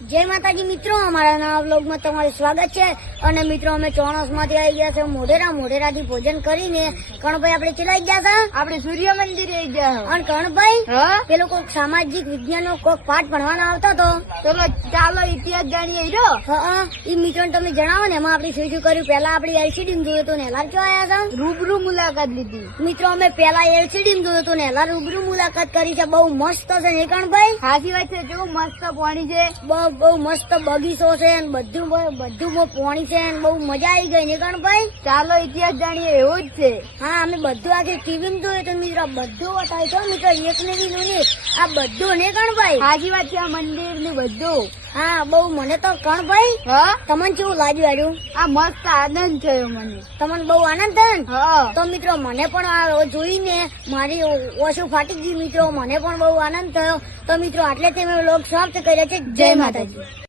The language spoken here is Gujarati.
જય માતાજી મિત્રો, અમારા નવા વ્લોગમાં તમારું સ્વાગત છે। અને મિત્રો અમે ચોણસમાંથી આવી ગયા છે મોઢેરાથી ભોજન કરીને કણભાઈ આપણે ચલાઈ ગયા હતા, આપણે સૂર્ય મંદિરે આવી ગયા. અને કણભાઈ હા પેલો કોઈક સામાજિક વિજ્ઞાનનો કોઈક પાઠ ભણવાનો આવતો હતો। ચલો ચાલો ઇતિહાસ જાણીએ. હીરો હા એ મિત્રો તમે જણાવો ને એમાં આપણે શું શું કર્યું। પેલા આપણે એલસીડી જોયું હતું ને એલા ક્યાં આવ્યા હતા રૂબરૂ મુલાકાત લીધી. મિત્રો, અમે પેલા એલસીડી જોયું હતું ને એલા રૂબરૂ મુલાકાત કરી છે। બહુ મસ્ત છે ને કણભાઈ, સાચી વાત છે. કેવું મસ્ત પાણી છે, બહુ મસ્ત બગીચો છે ને બધું પાણી છે ને બહુ મજા આવી ગઈ ને કણભાઈ। ચાલો ઇતિહાસ જાણીએ. એવું જ છે. હા અમે બધું આખી ટીવી જોયું હતું મિત્રો, બધું બતાવ્યું છો મિત્રો, એક ને બીજું નહીં આ બધું ને કણભાઈ। સાચી વાત છે. આ મંદિર ને બધું. હા બહુ મને તો કણભાઈ હા તમને કેવું લાગ્યું? આ મસ્ત આનંદ થયો મને. તમને બહુ આનંદ થયો ને? હા તો મિત્રો મને પણ આ જોઈને મારી ઓછું ફાટી ગઈ મિત્રો, મને પણ બહુ આનંદ થયો। તો મિત્રો આટલેથી અમે વ્લોગ સમાપ્ત કર્યા છે। જય માતાજી।